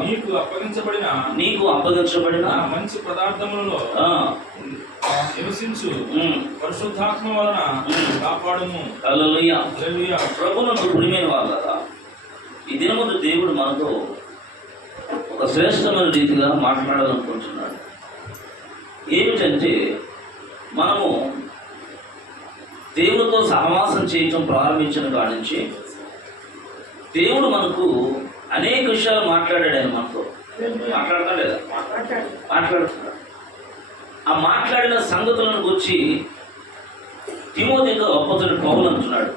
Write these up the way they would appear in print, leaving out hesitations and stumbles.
నీకు అప్పగించబడిన మంచి పదార్థములలో నివసించు పరిశుద్ధాత్మ వలన కాపాడుము. హల్లెలూయా. ప్రభువునందు ప్రియమైన వాళ్ళారా, ఈ దినముందు దేవుడు మనతో ఒక శ్రేష్టమైన రీతిగా మాట్లాడాలనుకుంటున్నాడు. ఏమిటంటే, మనము దేవుడితో సహవాసం చేయటం ప్రారంభించిన కాడి నుంచి దేవుడు మనకు అనేక విషయాలు మాట్లాడాడు. ఆయన మనతో మాట్లాడతాడు లేదా? మాట్లాడుతున్నాడు. ఆ మాట్లాడిన సంగతులను గురించి తిమోతితో అపోస్తలుడు పౌలు అంటున్నాడు,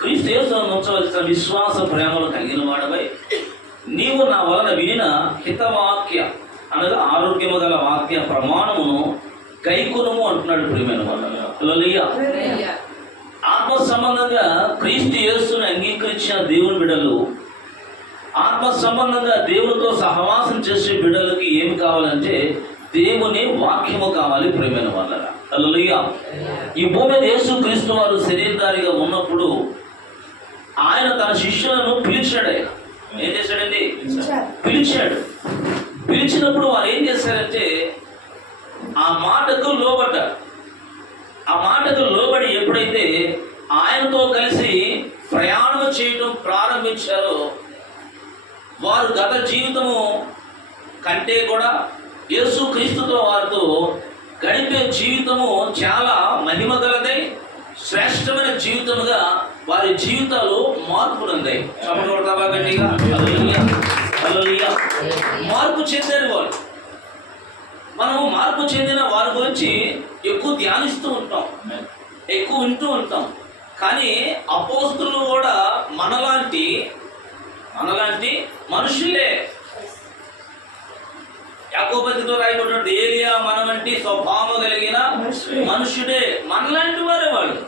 క్రీస్తు యేసునందు ఉంచవలసిన విశ్వాస ప్రేమలు కలిగిన వాడవై నీవు నా వలన వినిన హితవాక్య అనగా ఆరోగ్యము గల వాక్య ప్రమాణమును గైకొనుము అంటున్నాడు. ప్రియమైన వాళ్ళ, హల్లెలూయా. ఆత్మ సంబంధంగా క్రీస్తు యేసుని అంగీకరించిన దేవుని బిడ్డలు, ఆత్మ సంబంధంగా దేవునితో సహవాసం చేసే బిడ్డలకి ఏమి కావాలంటే దేవుని వాక్యము కావాలి. ప్రియమైన వాళ్ళరా, హల్లెలూయా. ఈ భూమి మీద యేసు క్రీస్తు వారు శరీరధారిగా ఉన్నప్పుడు ఆయన తన శిష్యులను పిలిచాడు. ఆయన ఏం చేశాడండి? పిలిచాడు. పిలిచినప్పుడు వారు ఏం చేశారంటే ఆ మాటకు లోబడ్డారు. ఆ మాటకు లోబడి ఎప్పుడైతే ఆయనతో కలిసి ప్రయాణం చేయడం ప్రారంభించారో, వారు గత జీవితము కంటే కూడా యేసు క్రీస్తుతో వారితో గడిపే జీవితము చాలా మహిమ గలదై శ్రేష్టమైన జీవితముగా వారి జీవితాలు మార్పు పొందాయి. మార్పు చెందారు వాళ్ళు. మనము మార్పు చెందిన వారి గురించి ఎక్కువ ధ్యానిస్తూ ఉంటాం, ఎక్కువ వింటూ ఉంటాం. కానీ అపోస్తలులు కూడా మనలాంటి మనుషులే. యాకోబు పత్రికలో రాయబడినట్టు ఏలియా మన వంటి స్వభావం కలిగిన మనుషుడే, మనలాంటి వారే వాళ్ళు.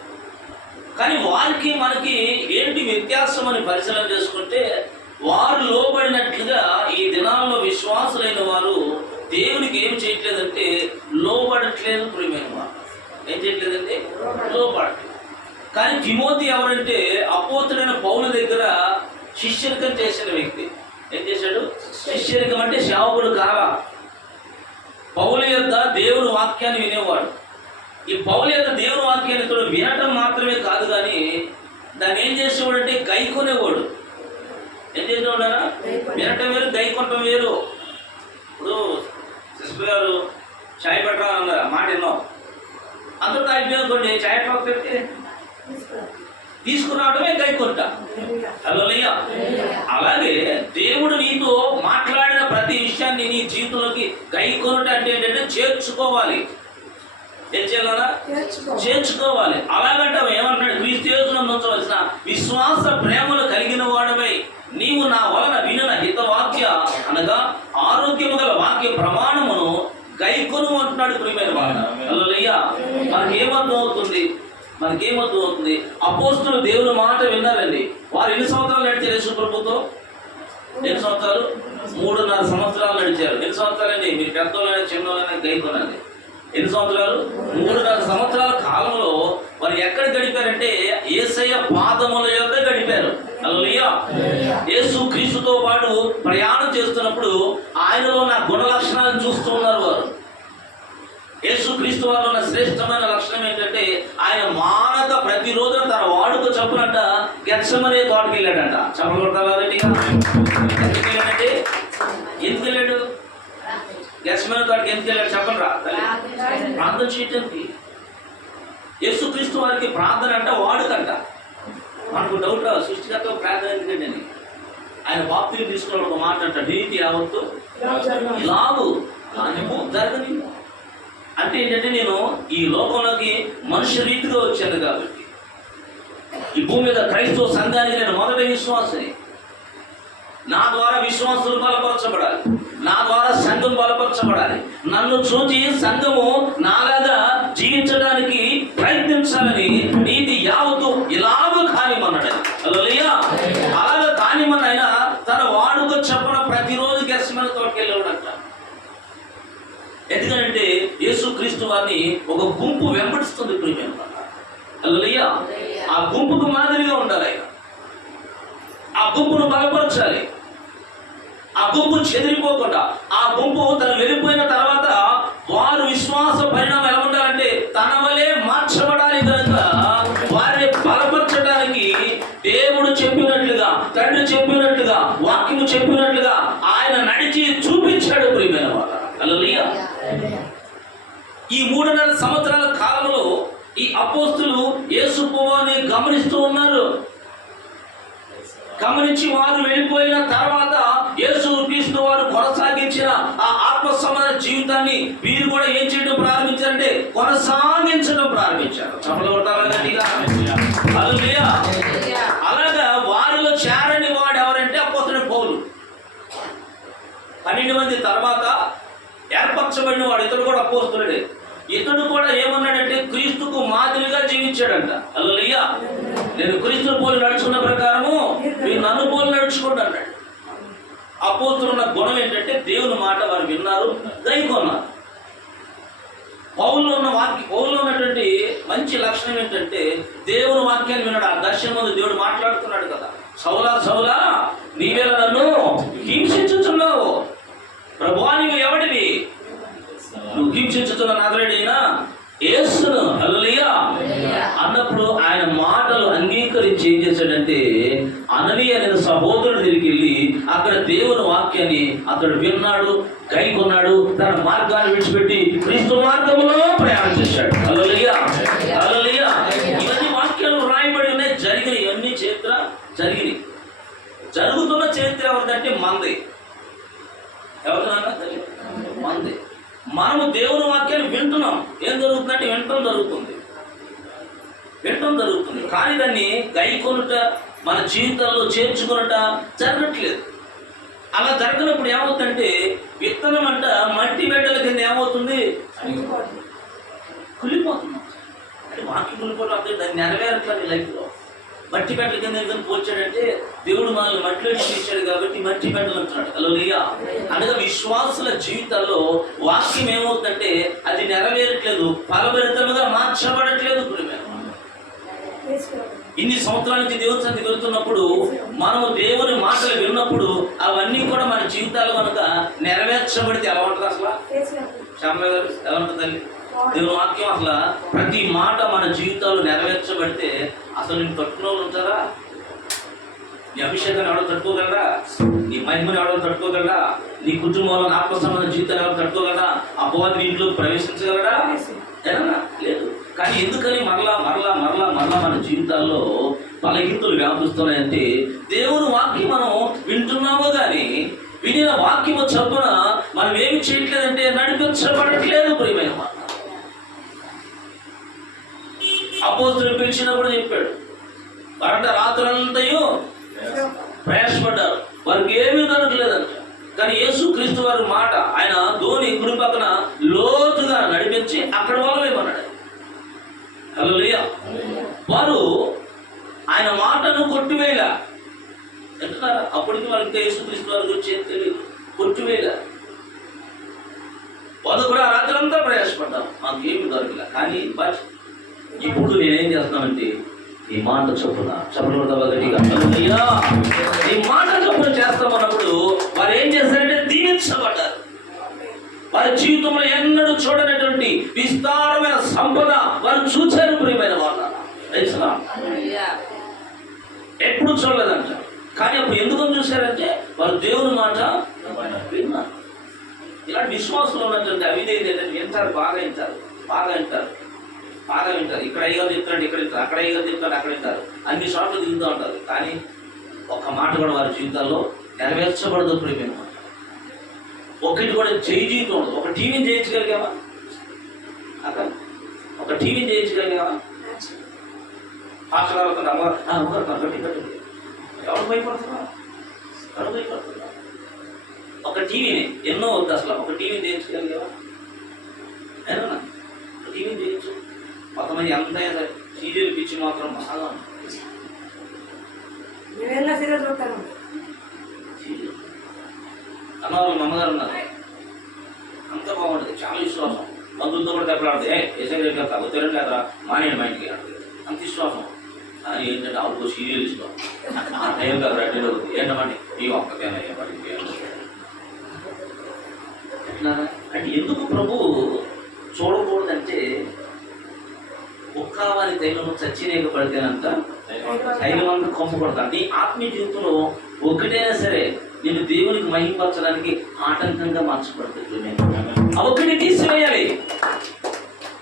కానీ వారికి మనకి ఏంటి వ్యత్యాసం అని పరిశీలన చేసుకుంటే, వారు లోబడినట్లుగా ఈ దినాల్లో విశ్వాసులైన వారు దేవునికి ఏం చేయట్లేదంటే లోబడట్లేదు. ప్రియమైన వారు ఏం చేయట్లేదంటే లోబడట్లేదు. కానీ తిమోతి ఎవరంటే అపోస్తుడైన పౌలు దగ్గర శిష్యరికం చేసిన వ్యక్తి. ఏం చేశాడు? శిష్యరికం అంటే సేవకుడు కాల. పౌలు యొక్క దేవుని వాక్యాన్ని వినేవాడు. ఈ పౌలు యొక్క దేవుని వాక్యాన్ని ఇతడు వినటం మాత్రమే కాదు, కానీ దాన్ని ఏం చేసేవాడంటే గైకొనేవాడు. ఏం చేసేవాడనా? వినటం వేరు, గైకొనటం వేరు. ఇప్పుడు సిస్టర్ గారు చాయ్ పెట్టరా అన్నారు, మాట విన్నాం, అందరూ తాగిపోయానుకోండి, చాయ్ టాక్ పెడితే తీసుకురావడమే గైకొంట. హల్లెలూయా. అలాగే దేవుడు నీతో మాట్లాడిన ప్రతి విషయాన్ని నీ జీవితంలోకి గైకొనట అంటే ఏంటంటే చేర్చుకోవాలి. ఏం చేయాలన్నా? చేర్చుకోవాలి. అలాగంటే ఏమంటాడు? క్రీస్తు యేసునందు ఉంచవలసిన విశ్వాస ప్రేమలు కలిగిన వాడవై నీవు నా వలన వినిన హితవాక్య అనగా ఆరోగ్యము గల వాక్య ప్రమాణమును గైకొను అంటున్నాడు. ప్రియమైన వాడు, హల్లెలూయా. మనకేమర్థం అవుతుంది? అపోస్తలులు దేవుని మాట విన్నారండి. వారు ఎన్ని సంవత్సరాలు నడిచారు యేసు ప్రభుతో? ఎన్ని సంవత్సరాలు? 3.5 సంవత్సరాలు నడిచారు. ఎన్ని సంవత్సరాలండి? మీరు పెద్దోళ్ళైనా చిన్నోళ్ళైనా గైకొనండి. ఎన్ని సంవత్సరాలు? 3.5 సంవత్సరాల కాలంలో వారు ఎక్కడ గడిపారంటే యేసయ్య పాదముల యొద్ద గడిపారు. హల్లెలూయా. యేసు క్రీస్తుతో పాటు ప్రయాణం చేస్తున్నప్పుడు ఆయనలో ఉన్న గుణ లక్షణాలను చూస్తూ ఉన్నారు వారు. యేసు క్రీస్తు వారిలో ఉన్న శ్రేష్టమైన లక్షణం ఏంటంటే ఆయన మానక ప్రతిరోజు తన వాడుక చప్పునంట గెత్సెమనే తోటకి వెళ్ళాడంట. చెప్పకూడదంటే ఎందుకు వెళ్ళాడు? గెత్సెమనే తోటకి ఎందుకు వెళ్ళాడు చెప్పండి రా. ప్రార్థన చేయటానికి. యేసు క్రీస్తు వారికి ప్రార్థన అంట వాడుకంట. మనకు డౌట్ రా, సృష్టికర్త ప్రార్థన ఎందుకంటే అని. ఆయన బాప్తిని తీసుకున్న ఒక మాట అంట, నీతి యావత్తు లావు కానివ్వు జరగని. అంటే ఏంటంటే నేను ఈ లోకంలోకి మనుష్య రీతిగా వచ్చాను కాబట్టి ఈ భూమి మీద క్రైస్తవ సంఘానికి నేను మొదటి విశ్వాసని. నా ద్వారా విశ్వాసులు బలపరచబడాలి, నా ద్వారా సంఘం బలపరచబడాలి. నన్ను చూసి సంఘము నాలాగా జీవించడానికి ప్రయత్నించాలని నీతి యావత్తు ఇలాగూ కానిమన్నాడు. హల్లెలూయా. అలాగా కానిమన్నైనా తన వాడుక చెప్పిన ప్రతిరోజు గెస్మెల తోటకి వెళ్ళాడంట. ఎందుకంటే యేసు క్రీస్తు వారిని ఒక గుంపు వెంబడిస్తుంది. ప్రియమైన హల్లెలూయా. ఆ గుంపుకు మాదిరిగా ఉండాలి ఆయన. ఆ గుంపును బలపరచాలి. ఆ గుంపు చెదిరిపోకుండా, ఆ గుంపు తను వెళ్ళిపోయిన తర్వాత వారు విశ్వాస పరిణామం ఎలా ఉండాలంటే తన వలే మార్చబడాలి. కనుక వారిని బలపరచడానికి దేవుడు చెప్పినట్లుగా, తండ్రి చెప్పినట్లుగా, వాక్యము చెప్పినట్లుగా ఆయన నడిచి చూపించాడు. ప్రియమైన వారు, హల్లెలూయా. ఈ 3.5 సంవత్సరాల కాలంలో ఈ అపోస్తులు యేసు ప్రభువుని గమనిస్తూ ఉన్నారు. గమనించి వారు వెళ్ళిపోయిన తర్వాత యేసు క్రీస్తు వారు కొనసాగించిన ఆ ఆత్మ సంబంధ జీవితాన్ని వీరు కూడా ఏం చేయడం ప్రారంభించారంటే కొనసాగించడం ప్రారంభించారు. చప్పట్లు కొట్టాలా గట్టిగా? హల్లెలూయా. అలాగా వారిలో చేరని వాడు ఎవరంటే అపోస్తలుడైన పౌలు. 12 మంది తర్వాత ఏర్పరచబడిన వాడు ఇతడు కూడా అపోస్తలుడే. ఇతడు కూడా ఏమన్నాడంటే క్రీస్తుకు మాదిరిగా జీవించాడంట. హల్లెలూయా. నేను క్రీస్తు పోలి నడుచుకున్న ప్రకారము మీరు నన్ను పోలి నడుచుకోండి అన్నాడు. అపోస్తలుల ఉన్న గుణం ఏంటంటే దేవుని మాట వారు విన్నారు, గైకొన్నారు. పౌల్లో ఉన్నటువంటి మంచి లక్షణం ఏంటంటే దేవుని వాక్యాన్ని విన్నాడు. ఆ దర్శనం ముందు దేవుడు మాట్లాడుతున్నాడు కదా, సౌలా సౌలా నీవేళ నన్ను హింసించుచున్నావు, ప్రభువా నీవు ఎవడివి? నువ్వు హింసించుతున్న నజరేయుడైన యేసును, హల్లెలూయా అన్నప్పుడు ఆయన మాటలు అంగీకరించి ఏం చేశాడంటే అననీయ అనే సహోదరుడు తిరిగి వెళ్ళి అక్కడ దేవుని వాక్యాన్ని అతడు విన్నాడు, గైకొన్నాడు, తన మార్గాన్ని విడిచిపెట్టి క్రీస్తు మార్గంలో ప్రయాణం చేశాడు. హల్లెలూయా, హల్లెలూయా. ఇవన్నీ వాక్యాలు రాయబడి ఉన్నాయి, జరిగినాయి. ఇవన్నీ చరిత్ర జరిగినాయి. జరుగుతున్న చరిత్ర ఎవరిదంటే మంది. ఎవరిదన్నా మంది. మనము దేవుని వాక్యాన్ని వింటున్నాం. ఏం జరుగుతుందంటే వినటం జరుగుతుంది, కానీ దాన్ని గైకొనుట, మన జీవితంలో చేర్చుకునుట జరగట్లేదు. అలా జరగనప్పుడు ఏమవుతుందంటే విత్తనం అంట మట్టి బిడ్డల కింద ఏమవుతుంది? కుళ్ళిపోతున్నాం. అంటే వాక్యం కుళ్ళిపోవడం అంటే దాన్ని నెరవేరట్లేదు లైఫ్లో. మట్టి బిడ్డల కింద ఎందుకు పోల్చాడంటే దేవుడు మనల్ని మట్టిలో ఇచ్చాడు కాబట్టి మట్టి బిడ్డలు అంటున్నాడు. హల్లెలూయా. అనగా విశ్వాసుల జీవితాల్లో వాక్యం ఏమవుతుందంటే అది నెరవేరట్లేదు, ఫలభరితముగా మార్చబడట్లేదు. ఇన్ని సంవత్సరాల నుంచి దేవుని సన్నిధికి వెళ్తున్నప్పుడు మనము దేవుని మాటలు విన్నప్పుడు అవన్నీ కూడా మన జీవితాలు కనుక నెరవేర్చబడితే ఎలా ఉంటుంది? అసలు శ్యామయ్య గారు ఎలా ఉంటుందండి? దేవుని వాక్యం అసలు ప్రతి మాట మన జీవితాలు నెరవేర్చబడితే అసలు నేను తట్టుకున్న వాళ్ళు ఉంటారా? నీ అభిషేకాన్ని ఎవడో తట్టుకోగలరా? నీ మహిమను ఎవడో తట్టుకోగలరా? నీ కుటుంబంలో ఆత్మ సంబంధ జీవితాన్ని ఎవరు తట్టుకోగలరా? అపవాది ఇంట్లో ప్రవేశించగలరా? ఏదన్నా లేదు. కానీ ఎందుకని మరలా మన జీవితాల్లో బలహీనతలు వ్యాపిస్తున్నాయంటే దేవుని వాక్యం మనం వింటున్నామో కానీ వినిన వాక్యము చొప్పున మనం ఏమి చేయట్లేదంటే నడిపించబడట్లేదు. ప్రియమైన మాట అపోస్తలులు పిలిచినప్పుడు చెప్పాడు, వారంట రాత్రంతయు ప్రయాసపడ్డారు, వారికి ఏమీ దొరకలేదంట. కానీ యేసు క్రీస్తు వారి మాట ఆయన ధోని కుడి పక్కన లోతుగా నడిపించి అక్కడ వాళ్ళేమన్నాడు. హల్లెలూయా. వారు ఆయన మాటను కొట్టివేయల అంటున్నారు. అప్పటికి వాళ్ళకి యేసు క్రీస్తు వారి గురించి ఏం తెలియదు. కొట్టివేయల. వాళ్ళు కూడా రాత్రంతా ప్రయాసపడ్డాం, మాకు ఏమి దొరకలే. కానీ బట్ ఇప్పుడు నేనేం చేస్తానంటే ఈ మాట చొప్పున గట్టిగా ఈ మాట చొప్పున చేస్తామన్నప్పుడు వారు ఏం చేస్తారంటే దీవించబడ్డారు. వారి జీవితంలో ఎన్నడూ చూడనటువంటి విస్తారమైన సంపద వారు చూశారు. ప్రియమైన వాళ్ళ ఎప్పుడు చూడలేదంట. కానీ అప్పుడు ఎందుకు చూశారంటే వారు దేవుని మాట విన్నారు. ఇలాంటి విశ్వాసులు ఉన్నటువంటి అవిధేయులు ఏంటంటే వింటారు, బాగా వింటారు. ఇక్కడ అయ్యగారు చెప్తాడు, ఇక్కడ వింటారు, అక్కడ అయ్యగారు చెప్తాడు, అక్కడ వింటారు. అన్ని చోట్ల తిరుగుతూ ఉంటారు. కానీ ఒక్క మాట కూడా వారి జీవితాల్లో నెరవేర్చబడదు. ప్రియమైన మాట ఒకటి కూడా జీవితం ఉండదు. ఒక టీవీని చేయించగలిగావా? అక్కడ ఒక టీవీని చేయించగలిగావా? పాస్టర్ అవుతుంది అమ్మగారు కట్టి ఎవరు భయపడుతున్నా? ఒక టీవీని ఎన్నో వద్దు అసలు ఒక టీవీని చేయించగలిగావా? ఏమన్నా ఒక టీవీని చేయించు. కొంతమంది ఎంత సీరియల్ పిచ్చి మాత్రం బాగా అన్నవాళ్ళు మా అమ్మగారు ఉన్నారు, అంత బాగుంటుంది, చాలా విశ్వాసం. బంధువులతో కూడా దెబ్బలాడుతుంది. ఏసై దగ్గర తగ్గుతారని లేదా మానేయండి మా ఇంటికి అంత విశ్వాసం. కానీ ఏంటంటే ఆవిడకు సీరియల్ ఇష్టం. ఏం కాదు రెడ్డి ఏంటమండి ఈ ఒక్కటేనా వాడికి ఎట్లా అంటే ఎందుకు ప్రభు చూడకూడదంటే ఒక్కవారి తైలం చచ్చిరేక పడితేనంత తైలం అంతా కొమ్ము కొడతాను. నీ ఆత్మీయ జీవితంలో ఒక్కటైనా సరే నేను దేవునికి మహిమపరచడానికి ఆటంకంగా మార్చబడుతుంది. ఆ ఒక్కటి తీసివేయాలి.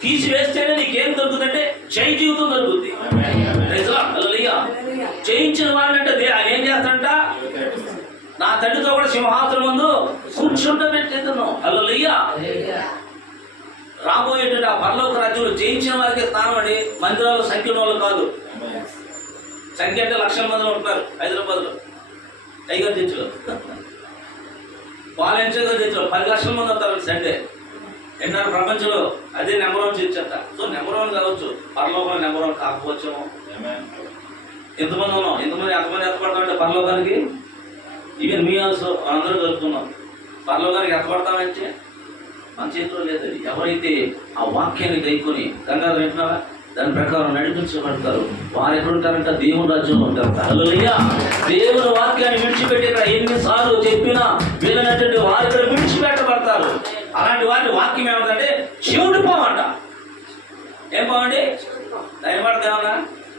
తీసివేస్తేనే నీకేం దొరుకుతుందంటే జై జీవితం దొరుకుతుంది. జయించిన వాడినంటే ఆయన ఏం చేస్తాడంట, నా తండ్రితో కూడా సింహాసనం ముందు కూర్చుంటబెట్టేద్దాను. హల్లెలూయా. రాబోయేటువంటి ఆ పరలోక రాజ్యంలో జయించిన వారికి స్థానం అండి. మందిరాలు సంఖ్య ఉన్న వాళ్ళు కాదు. సంఖ్య అంటే లక్షల మందిలో ఉంటున్నారు హైదరాబాద్లో. టైగర్ చర్చిలో వాలంటీర్ చర్చిలో 10 లక్షల మంది వస్తారు సండే. ఎన్నో ప్రపంచంలో అదే నెంబర్ 1 చర్చ్ అంట. సో నెంబర్ 1 కావచ్చు, పరలోకంలో నెంబర్ 1 కాకపోవచ్చేమో. ఎంతమంది ఉన్నాం, ఎంతమంది ఎత్తపడతామంటే పరలోకానికి. ఈవెన్ మీ ఆల్సో అందరూ జరుపుతున్నాం. పరలోకానికి ఎత్తపడతామంటే మన చేతిలో లేదు. అది ఎవరైతే ఆ వాక్యాన్ని గైకొని గంగాధర వింటున్నారా దాని ప్రకారం నడిపించబడతారు వారు ఎక్కడుంటారంట, దేవుని రాజ్యంలో ఉంటారు. హల్లెలూయా. దేవుని వాక్యాన్ని విడిచిపెట్టి ఇక్కడ ఎన్నిసార్లు చెప్పినా వీళ్ళనటువంటి వారు ఇక్కడ విడిచిపెట్టబడతారు. అలాంటి వారి వాక్యం ఏమంటే శివుడి పోవంట. ఏం పోవండి, వినపడతామన్నా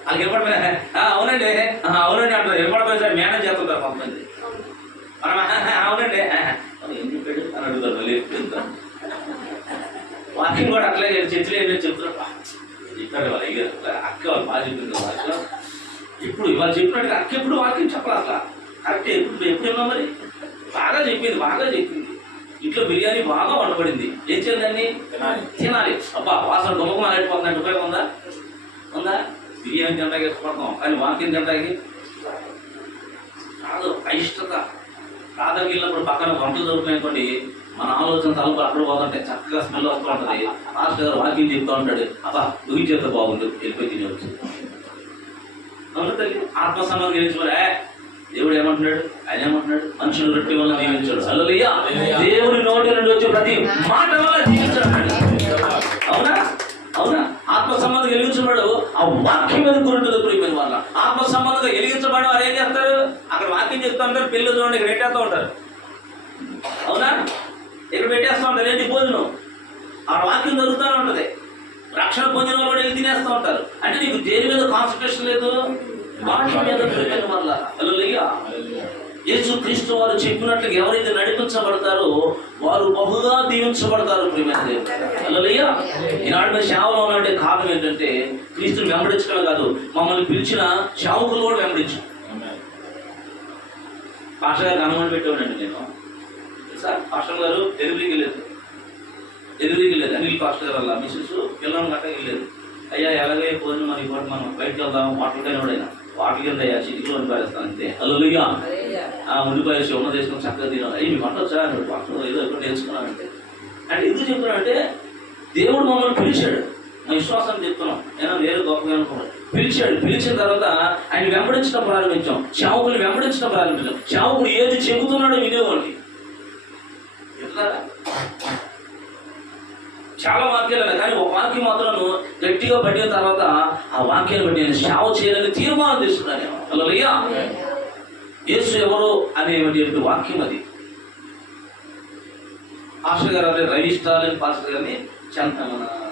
వాళ్ళకి వినపడిపోయినా అవునండి అవునండి అంటారు. వినపడిపోయిన సార్ మేనేజ్ చేస్తుంటారు కొంతమంది. మనం అవునండి ఏం చెప్పాడు అని అడుగుతారు. మళ్ళీ వాక్యం కూడా అట్లాగే చర్చలు ఏమైనా చెప్తున్నారు. చెప్పారు వాళ్ళు అయ్యారు అక్క వాళ్ళు బాగా చెప్పింది వాక్యం. ఇప్పుడు వాళ్ళు చెప్పినట్టుగా అక్క ఎప్పుడు వాక్యం చెప్పాలి అసలు కరెక్ట్. ఎప్పుడు ఉన్నా మరి బాగా చెప్పింది. ఇంట్లో బిర్యానీ బాగా వండబడింది. ఏం చేయాలి, తినాలి. అబ్బా వాసన గుమ్మకం అయిపోతుందంటే ఉపయోగం ఉందా? బిర్యానీ తినడానికి ఇష్టపడతాం కానీ వాక్యం తినడానికి కాదు. అయిష్టత ప్రాధాన్యం వెళ్ళినప్పుడు పక్కన వంటలు దొరుకుతున్నాయనుకోండి, మన ఆలోచన తలుపు అక్కడ పోతుంటే చక్కగా స్మెల్ వస్తూ ఉంటుంది. మాస్టర్ గారు వాకింగ్ చెప్తూ ఉంటాడు, అబ్బా ఊహించేత బాగుంది వెళ్ళిపోయి తినవచ్చు. అవును తల్లి. ఆత్మ సంబంధం గెలిచిపోలే దేవుడు ఏమంటున్నాడు, ఆయన ఏమంటున్నాడు, మనుషులు రొట్టె వల్ల నియమించాడు. హల్లెలూయా. దేవుని నోటి నుండి వచ్చే ప్రతి మాట వల్ల జీవించాడు. అవునా ఆత్మ సంబంధం వెలిగించబడు ఆ వాక్యం మీద గురుంటుంది. ప్రియమైన వాళ్ళ ఆత్మ సంబంధంగా వెలిగించబడి వారు ఏం చేస్తారు, అక్కడ వాక్యం చెప్తూ ఉంటారు. పిల్లలు చూడండి ఇక్కడ పెట్టేస్తూ ఉంటారు. అవునా, ఇక్కడ పెట్టేస్తూ ఉంటారు. ఏంటి భోజనం, ఆ వాక్యం జరుగుతూనే ఉంటుంది. రక్షణ పొందిన వాళ్ళు కూడా వెళ్ళి తినేస్తూ ఉంటారు. అంటే నీకు దేని మీద కాన్సన్ట్రేషన్ లేదు, వాక్యం మీద. ప్రియమైన వాళ్ళ హల్లెలూయా. యేసు క్రీస్తు వారు చెప్పినట్లుగా ఎవరైతే నడిపించబడతారో వారు బహుగా దీవించబడతారు. ప్రియమైన దేవుడు హల్లెలూయా. ఈనాడు సేవలో ఉన్నటువంటి కారణం ఏంటంటే క్రీస్తుని వెంబడించడం కాదు, మమ్మల్ని పిలిచిన సేవకులు కూడా వెంబడించు. పాస్టర్ గారికి అనుమతి పెట్టేవాడండి నేను. సార్ పాస్టర్ గారు డెలివరీకి వెళ్ళలేదు అనిల్ పాస్టర్ గారు అలా మిస్సెస్ పిల్లలు గట్టకి వెళ్ళలేదు. అయ్యా ఎలాగే భోజనం మరి ఇప్పుడు మనం బయటకు వెళ్దాం, వాటర్ కైనా వాటర్ కింద అయ్యా చిటికలో పారేస్తాను అంతే. హల్లెలూయా. ఉండిపోయేసి ఉన్న చేసుకుని చక్కగా తినాలి. అయ్యి మీకు వంట వచ్చా వంట ఏదో ఎప్పుడు నేర్చుకున్నానంటే. అంటే ఎందుకు చెప్తున్నానంటే దేవుడు మమ్మల్ని పిలిచాడు. మా విశ్వాసాన్ని చెప్తున్నాం, నేను వేరే గొప్పగా అనుకున్నాను. పిలిచిన తర్వాత ఆయన వెంబడించడం ప్రారంభించాం. సేవకులు వెంబడించడం ప్రారంభించాం. సేవకుడు ఏది చెబుతున్నాడో వినేవాడికి. ఎట్లా చాలా వాక్యాలు ఉన్నాయి కానీ ఒక వాక్యం మాత్రం గట్టిగా పడిన తర్వాత ఆ వాక్యాన్ని బట్టి నేను సేవ చేయాలని తీర్మానం తీసుకున్నాను. హల్లెలూయా. యేసు ఎవరు అనేటువంటి వాక్యం అది. పాస్టర్ గారు అదే రవి స్టాలిన్ పాస్టర్ గారిని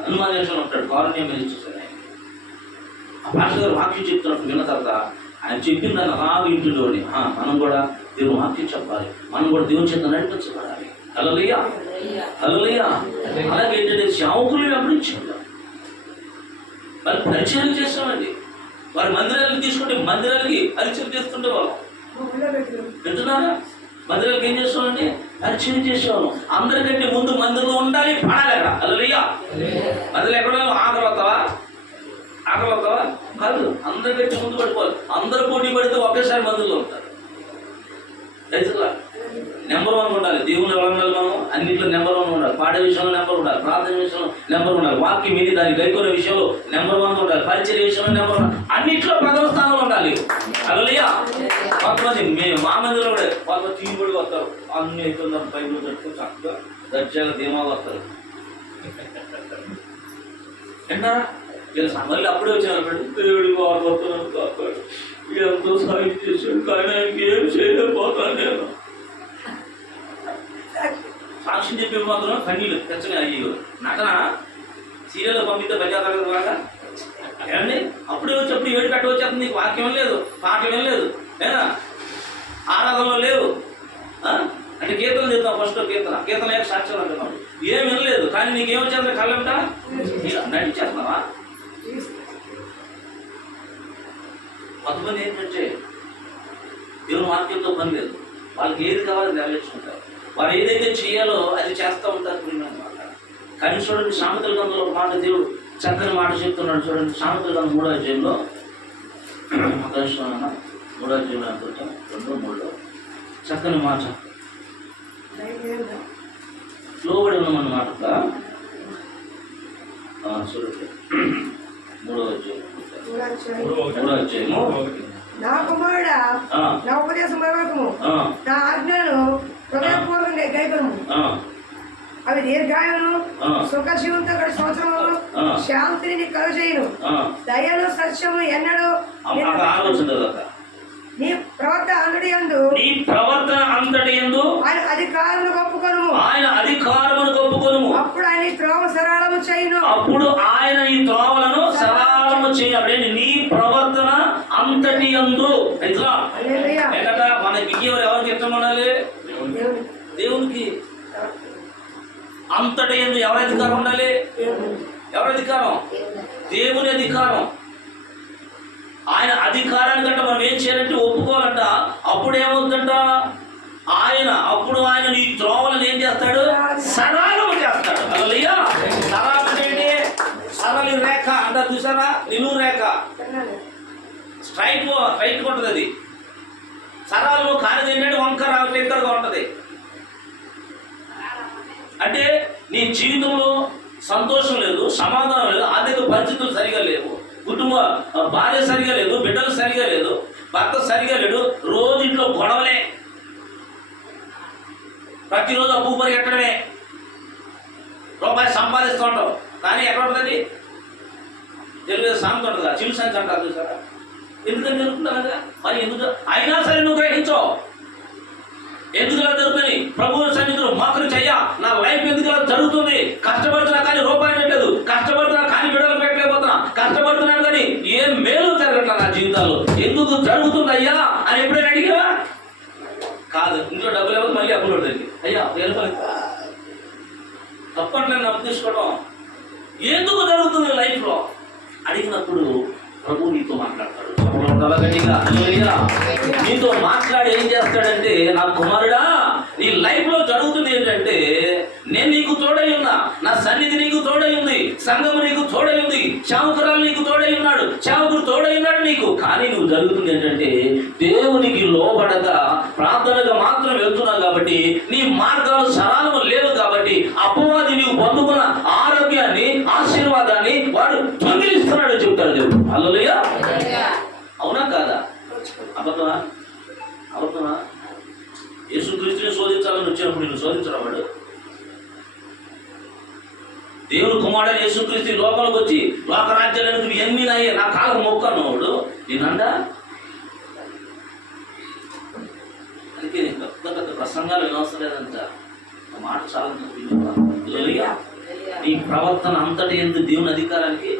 హనుమాన్ ఉంటాడు, కారుణ్యం మీద చూసాను. ఆ పాస్టర్ గారు వాక్యం చెప్తున్నప్పుడు విన్న తర్వాత ఆయన చెప్పిన దాన్ని అలా వింటుండేవాడిని. మనం కూడా దేవుని వాక్యం చెప్పాలి, మనం కూడా దేవుని చేత నడిపించబడాలి. హల్లెలూయా. అలాగే ఏంటంటే సేవకులు వెంబడించారు, వాళ్ళు పరిచయం చేస్తామండి. వారి మందిరాలకు తీసుకుంటే మందిరాలకి పరిచయం చేస్తుండే వాళ్ళం. వింటున్నారా? మందిరాలకు ఏం చేస్తామండి, పరిచయం చేసేవాళ్ళం. అందరికంటే ముందు మందిరంలో ఉండాలి, పడాలి. అక్కడ హల్లెలూయా. మందిరం ఎక్కడ ఆకలి అవుతావా కాదు, అందరికంటే ముందు పడిపోవాలి. అందరూ పోటీ పడితే ఒకేసారి మందిరంలో ఉంటారు. నెంబర్ 1 ఉండాలి. దేవుని వలంలో మనం అన్నింటిలో నెంబర్ 1 ఉండాలి. పాడే విషయంలో నెంబర్ ఉండాలి, ప్రార్థన విషయంలో నెంబర్ ఉండాలి, వాక్యం మీద దాన్ని గైకొనే విషయంలో నెంబర్ 1 ఉండాలి, పరిచయ విషయంలో నెంబర్ 1, అన్నింటిలో ప్రథమ స్థానంలో ఉండాలి. హల్లెలూయా. కొంతమంది మేము మా మందిలో కూడా కొంతమంది తీరుబడి వస్తారు, అన్ని అవుతున్నారు, బైబిల్ కట్టుకుని చక్కగా దర్జాగా ధీమాగా వస్తారు. ఏంటా మళ్ళీ అప్పుడే వచ్చిన దేవుడి వారు వస్తున్నారు. ఎంతో సాయం చేశాడు, కానీ ఆయనకి ఏం చేయలేకపోతాను నేను. సాక్ష్యం చెప్పే మాత్రం కన్నీళ్ళు తెచ్చని అయ్యో నటన సీరియల్ పంపిస్తే బజారు బాగా ఏమండి. అప్పుడే వచ్చి ఏడు కట్ట వచ్చేస్తుంది, నీకు వాక్యం లేదు, పాట ఏం లేదు, ఏనా ఆరాధనలో లేవు అంటే కీర్తన చెప్తాం. ఫస్ట్ కీర్తన లేక సాక్ష్యం అంటున్నాడు, ఏం వినలేదు, కానీ నీకేమొచ్చేంత కళ్ళంట నడిచేస్తున్నావా. కొంతమంది ఏంటంటే దేవుని వాక్యంతో పని లేదు, వాళ్ళకి ఏది కావాలో నెరవేర్చుకుంటారు, వారు ఏదైతే చేయాలో అది చేస్తూ ఉంటారు అనమాట. కానీ చూడండి, సామెతల గ్రంథంలో ఒక మాట దేవుడు చక్కని మాట చెప్తున్నాడు. చూడండి, సామెతల గ్రంథం 3వ అధ్యాయంలో 3వ అధ్యాయంలో అనుకుంటాం 2-3 చక్కని మాట లోబడి ఉన్నామన్నమాట. చూడండి 3వ అధ్యాయము నా కుమారుడా, నా ఉపదేశం మరవకము, నా ఆజ్ఞను హృదయపూర్వకంగా గైకొనుము. అవి దీర్ఘాయును, సుఖశీవంతో సంవత్సరములు, శాంతిని నీకు కలుగజేయును. దయను సత్యము ఎన్నడూ నీ ప్రవర్తన అంతటి యందు ఆయన అధికారమును ఒప్పుకొనుము. అప్పుడు ఆయన ఈ త్రోవ సరళము చేయును. నీ ప్రవర్తన అంతటి యందు. మన విజయం ఎవరికి ఇష్టం ఉండాలి? దేవునికి. అంతటి యందు ఎవరి అధికారం ఉండాలి? ఎవరి అధికారం? దేవుని అధికారం. ఆయన అధికారాన్ని కంటే మనం ఏం చేయాలంటే ఒప్పుకోవాలంట. అప్పుడు ఏమవుతుందంట, అప్పుడు ఆయన నీ త్రోవలను ఏం చేస్తాడు? సరళము చేస్తాడు. హల్లెలూయా. సరళం ఏంటి? సరళి రేఖ అంటారు చూసారా, నిలువు రేఖ, స్ట్రైట్ ఉంటుంది. అది సరళము కానిది ఏంటంటే వంకర టెంకరగా ఉంటుంది. అంటే నీ జీవితంలో సంతోషం లేదు, సమాధానం లేదు, ఆర్థిక పరిస్థితులు సరిగా లేవు, కుటుంబ భార్య సరిగా లేదు, బిడ్డలు సరిగా లేదు, భర్త సరిగా లేడు, రోజు ఇంట్లో గొడవలే, ప్రతిరోజు అప్పు పరిగెట్టడమే, రూపాయి సంపాదిస్తూ ఉంటావు, కానీ ఎక్కడ ఉంటుంది? తెలుగు సామెత ఉంటుందా, చిరు సంఖ్య అంటారు చూసారా. ఎందుకని జరుగుతున్నావు కదా, మరి ఎందుకు అయినా సరే నువ్వు గ్రహించవు ఎందుకు ఇలా జరుగుతుంది. ప్రభువు సన్నిధిలో మోకరి చెయ్యా, నా లైఫ్ ఎందుకు ఇలా జరుగుతుంది, కష్టపడుతున్నా కానీ రూపాయి పెట్టలేదు, కష్టపడుతున్నా కానీ బిడ్డలు పెట్టలేకపోతున్నా, కష్టపడుతున్నాను కానీ ఏం మేలు జరగట్లా నా జీవితాల్లో, ఎందుకు జరుగుతుంది అయ్యా అని ఎప్పుడైనా అడిగావా? కాదు, ఇంట్లో డబ్బులు ఇవ్వదు, మళ్ళీ అప్పులు పడుతుంది. అయ్యా తప్పట్లేదు అప్పు తీసుకోవడం. ఎందుకు జరుగుతుంది లైఫ్లో అడిగినప్పుడు ప్రభు నీతో మాట్లాడతాడు. నీతో మాట్లాడి ఏం చేస్తాడంటే, నా కుమారుడా, నీ లైఫ్ లో జరుగుతుంది ఏంటంటే, నేను నీకు తోడై ఉన్నా, నా సన్నిధి నీకు తోడై ఉంది, సంఘము నీకు తోడై ఉంది, చావుకురాలు నీకు తోడై ఉన్నాడు, చావుకుడు తోడై ఉన్నాడు నీకు. కానీ నువ్వు జరుగుతుంది ఏంటంటే, దేవునికి లోబడగా ప్రార్థనగా మాత్రం వెళ్తున్నావు కాబట్టి, నీ మార్గాలు సరళము లేవు కాబట్టి, అపవాది నీవు పొందుకున్న ఆరోగ్యాన్ని, ఆశీర్వాదాన్ని వాడు దొంగిలిస్తున్నాడు చెప్తాడు దేవుడు. హల్లెలూయా. అవునా కాదా? అబద్ధమా? యేసుక్రీస్తుని శోధించాలని వచ్చినప్పుడు నిన్ను శోధించడం వాడు? దేవుడు కుమారుడైన యేసుక్రీస్తు లోకంలోకి వచ్చి లోకరాజ్యాలను నువ్వు ఎన్ని నాయే నా కాలం మొక్కన్నవాడు నేనందా. అందుకే నేను పెద్ద ప్రసంగాలు వినవసరం లేదంట, ఆ మాట చాలా హల్లెలూయా. నీ ప్రవర్తన అంతటి ఎందుకు దేవుని అధికారానికి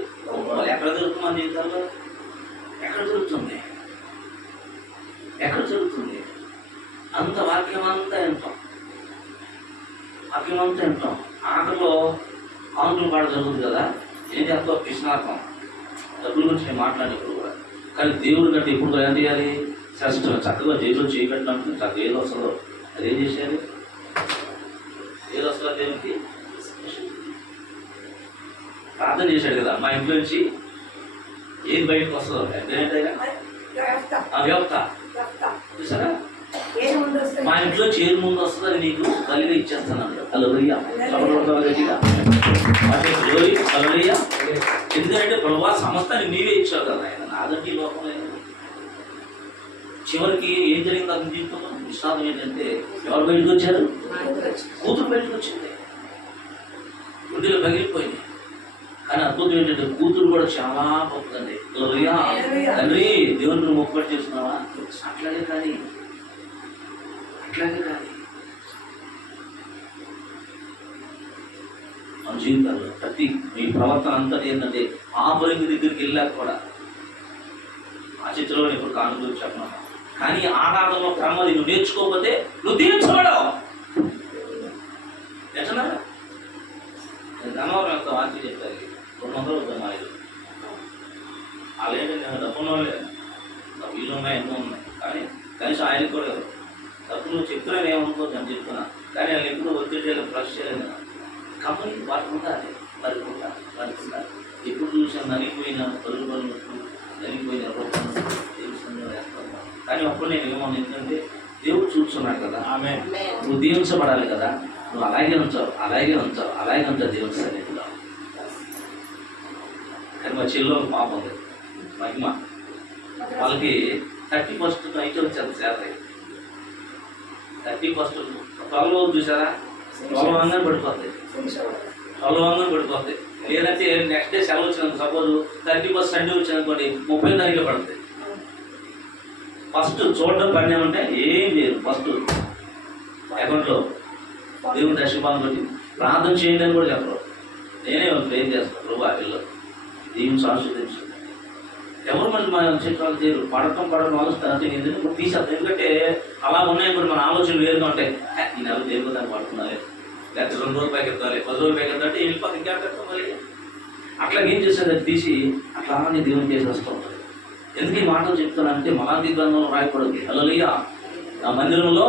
ఎక్కడ జరుగుతుంది? మన జీవితాల్లో ఎక్కడ జరుగుతుంది? అంత వాక్యం అంతా వింటాం. ఆటలో కాంతులు పాట జరుగుతుంది కదా, ఏం చేస్తావు? కృష్ణార్థం డబ్బుల గురించి నేను మాట్లాడినప్పుడు కూడా. కానీ దేవుడు కంటే ఇప్పుడు ఏం చేయాలి? శ్రేష్టంగా చక్కగా జైల్లో చేయకట్టినప్పుడు చక్కగా ఏది వస్తుందో అది ఏం చేసేయాలి? ఏది వస్తుందో దేవునికి ప్రార్థన చేశాడు కదా, మా ఇంట్లో నుంచి ఏది బయటకు వస్తుందో వ్యవస్థ చూసారా, మా ఇంట్లో చేరు ముందు వస్తుంది, అది నీకు బలిగా ఇచ్చేస్తాను. హల్లెలూయా. ఎందుకంటే ప్రభా సమస్తాన్ని నీవే ఇచ్చావు కదా ఆయన, నాదంటే ఈ లోపల. చివరికి ఏం జరిగింది అతని జీవితంలో? విషాదం ఏంటంటే, ఎవరు బయటకు వచ్చారు? కూతురు బయటకు వచ్చింది, గుడ్డీలో పగిలిపోయింది. కానీ అద్భుతం ఏంటంటే కూతురు కూడా చాలా గొప్పదండి. తండ్రి దేవుని మొక్కుబడి చేస్తున్నావా? అట్లాగే కానీ మన జీవితాల్లో ప్రతి మీ ప్రవర్తన అంతా ఏంటంటే ఆ పరిధి దగ్గరికి వెళ్ళాక కూడా ఆ చిత్రంలో ఇప్పుడు కానుకలు చెప్పను. కానీ ఆటాటంలో క్రమది నువ్వు నేర్చుకోకపోతే నువ్వు దీవించబడవు. ఎట్లా గన్నవరం యొక్క వాక్యం చెప్తారు 200 వద్దాం ఐదు అలాగే నేను డబ్బున్న వాళ్ళే వీళ్ళు ఉన్నాయి ఎన్నో ఉన్నాయి. కానీ కనీసం ఆయనకి కూడా డబ్బు నువ్వు చెప్తున్నాను ఏమనుకోవచ్చు అని చెప్తున్నా. కానీ వాళ్ళు ఎప్పుడు ఒత్తిడి ఫ్లష్ చేయలేదు కదా. కంపెనీ వాటికి ఉండాలి, వారికి ఉండాలి. ఎప్పుడు చూసాను నలిగిపోయిన పరుగులు నలిగిపోయిన రూపంలో వేస్తాను. కానీ అప్పుడు నేను ఏమన్నా ఎందుకంటే దేవుడు చూస్తున్నాడు కదా, ఆమె నువ్వు దీవించబడాలి కదా, నువ్వు అలాగే ఉంచావు దేవుడి సన్నిధిలో. కానీ మా చెల్లో పాప ఉంది మహిమ, వాళ్ళకి 31st నైట్ వచ్చారు శాలరీ. 31st 12 చూసారా, 12 పడిపోతాయి. లేదంటే నెక్స్ట్ డే సెలవు వచ్చినందుకు సపోజ్ 31st సండే వచ్చిననుకోండి 30 తారీఖు పడుతుంది. ఫస్ట్ చూడడం పని ఏమంటే ఏం లేదు, ఫస్ట్ అకౌంట్లో దేవుని దర్శనం తోటి ప్రార్థన చేయండి అని కూడా చెప్పరు. నేనే ప్రేర్ చేస్తాను, ప్రభు పిల్లలు దేవుని ఆశీర్వదించు. ఎవరు మళ్ళీ మన చిత్రాలు తీరు పడటం ఆలోచిస్తారు ఎందుకంటే తీసేస్తాం. ఎందుకంటే అలా ఉన్నాయనుకోండి మన ఆలోచనలు వేరుగా ఉంటాయి. ఈ నెల దేవుడు దాన్ని పడుతున్నారు, లేకపోతే 2 రోజులు పైకి ఎత్తాలి, 10 రోజులు పైకి ఎత్తాలంటే వెళ్ళిపోతే ఇంకా పెడతాం మళ్ళీ. అట్లా ఏం చేస్తుంది అది తీసి అట్లా దేవుని చేసేస్తూ ఉంటుంది. ఎందుకు ఈ మాటలు చెప్తానంటే మలాంతి గ్రంథంలో రాయకూడదు. హల్లెలూయా. ఆ మందిరంలో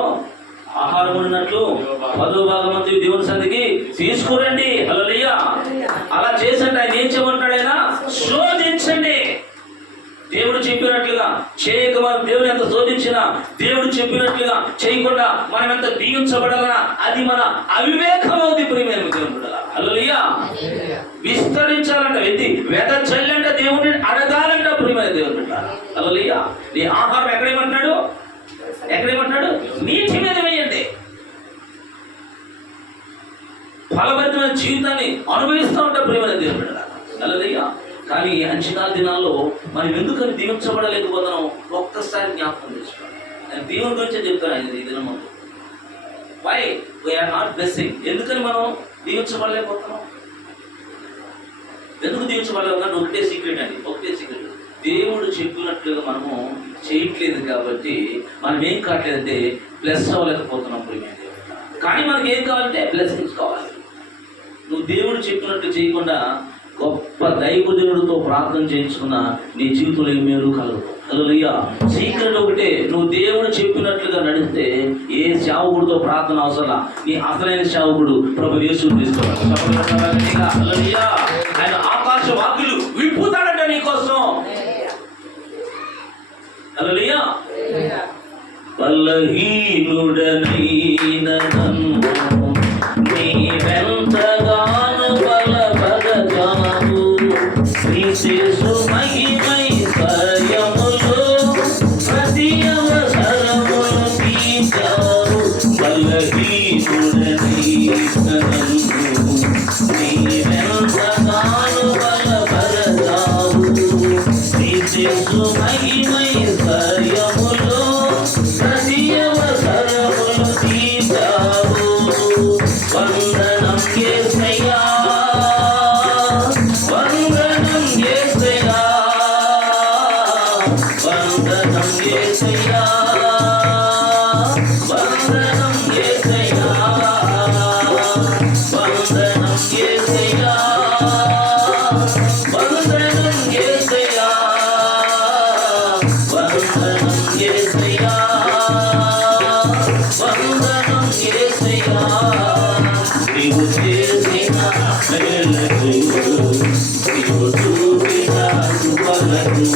ఆహారం ఉన్నట్లు 10వ భాగం దేవుని సన్నిధికి తీసుకురండి. హల్లెలూయా. అలా చేసండి. ఆయన ఏం చేయమంటాడు? ఆయన శోధించండి. దేవుడు చెప్పినట్లుగా చేయక మనం దేవుని ఎంత శోధించినా దేవుడు చెప్పినట్లుగా చేయకుండా మనం ఎంత దీవించబడాలన్నా అది మన అవివేకం అవుతుంది. ప్రియమైన దేవుడు హల్లెలూయా. విస్తరించాలంట, వెద చల్లంట, దేవుడిని అడగాలంట. ప్రియమైన దేవుడు హల్లెలూయా. నీ ఆహారం ఎక్కడేమంటున్నాడు? నీటి మీద వేయండి. ఫలభరితమైన జీవితాన్ని అనుభవిస్తూ ఉంటారు ప్రియమైన దేవుడు హల్లెలూయా. కానీ అంచకాల దినాల్లో మనం ఎందుకని దీవించబడలేకపోతున్నాం ఒక్కసారి జ్ఞాపకం చేసుకోండి. నేను దేవుని గురించే చెప్తాను ఈ దినం ముందు. Why we are not blessing? ఎందుకని మనం దీవించబడలేకపోతున్నాం? ఎందుకు దీవించబడలేకపోతున్నాం? ఒకటే సీక్రెట్ అండి, ఒకటే సీక్రెట్. దేవుడు చెప్పినట్లుగా మనము చేయట్లేదు కాబట్టి మనం ఏం కావట్లేదంటే బ్లెస్ అవ్వలేకపోతున్నాం ప్రియమైన దేవుడు. కానీ మనకి ఏం కావాలంటే బ్లెస్సింగ్స్ కావాలి. నువ్వు దేవుడు చెప్పినట్టు చేయకుండా గొప్ప దైవజనుడితో ప్రార్థన చేయించుకున్న నీ జీవితంలో ఏ మేలు కలదు. హల్లెలూయా. సీక్రెట్ ఒకటే, నువ్వు దేవుడు చెప్పినట్లుగా నడిస్తే ఏ సేవకుడితో ప్రార్థన అవసరం. నీ అసలైన సేవకుడు ప్రభు యేసుక్రీస్తు. హల్లెలూయా. ఆయన ఆకాశ వాకులు విప్పుతాడంట నీకోసం. హల్లెలూయా. బలహీనుడనైన నన్ను నీవెంతగానో బలపరచావు. యేసు మహిమై కార్యములో ప్రతి అవసరమును తీర్చావు. బలహీనుడనైన నన్ను నీవెంతగానో బలపరచావు. యేసు మహిమై కార్యములో ప్రతి అవసరమును తీర్చావు. వందనం యేసయ్యా, వందనం యేసయ్యా, వందనం యేసయ్యా, వందనం యేసయ్యా, వందనం యేసయ్యా, వందనం యేసయ్యా, వందనం యేసయ్యా, వందనం యేసయ్యా. నీవు చేసిన మేలకు, నీవు చూపిన కృపలకు,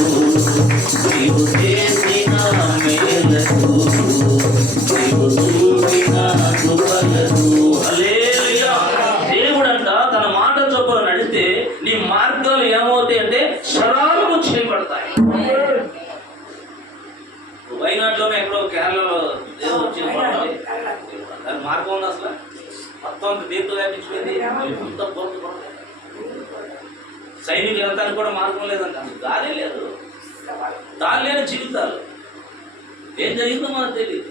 నీవు చేసిన మేలకు, నీవు చూపిన కృపలకు. హల్లెలూయా. దేవుడంట తన మాట చొప్పున నడిస్తే నీ మార్గాలు ఏమవుతాయి అంటే సరళము చేయబడతాయి. వైనాడులోనే ఎక్కడో కేరళలో దేవుడు వచ్చిన దాని మార్గం ఉంది. అసలు మొత్తం దీంతో వ్యాపించిపోయింది. అంత సైనికులు వెళ్తానికి కూడా మార్గం లేదంట, దారి లేదు, దారి లేని జీవితాలు. ఏం జరిగిందో మనకు తెలియదు.